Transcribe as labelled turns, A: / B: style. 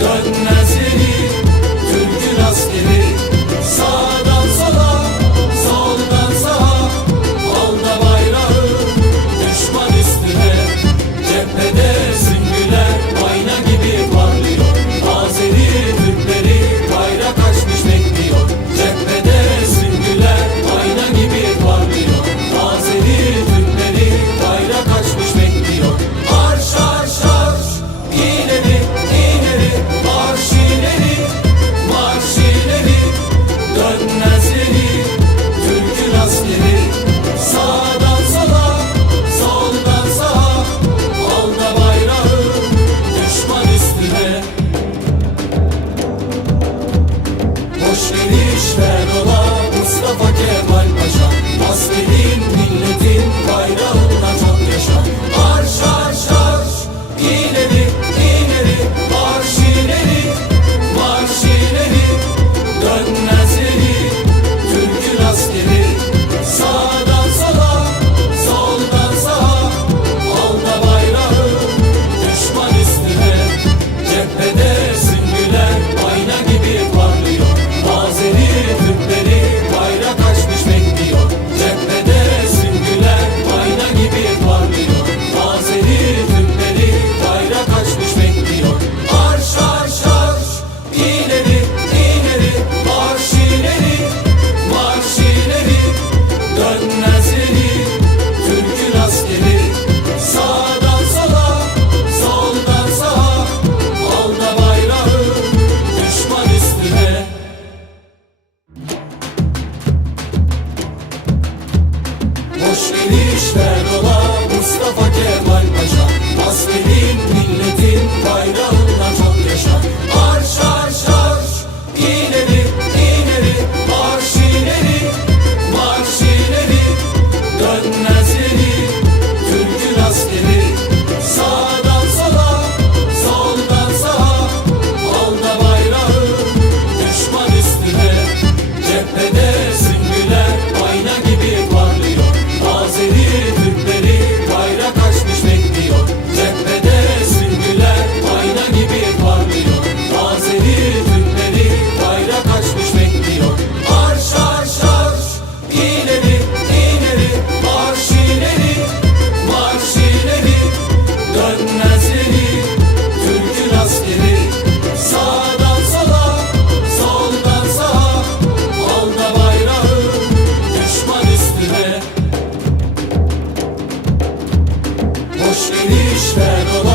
A: Gründen. işler ola Mustafa Kemal Paşa. Askeri görenler Türk'ün askeri. Sağdan sola, soldan sağa. Halda bayrağı, düşman üstüne. Boş gelişler Mustafa Kemal Paşa. Askerin, milletin bayrağı. Isten.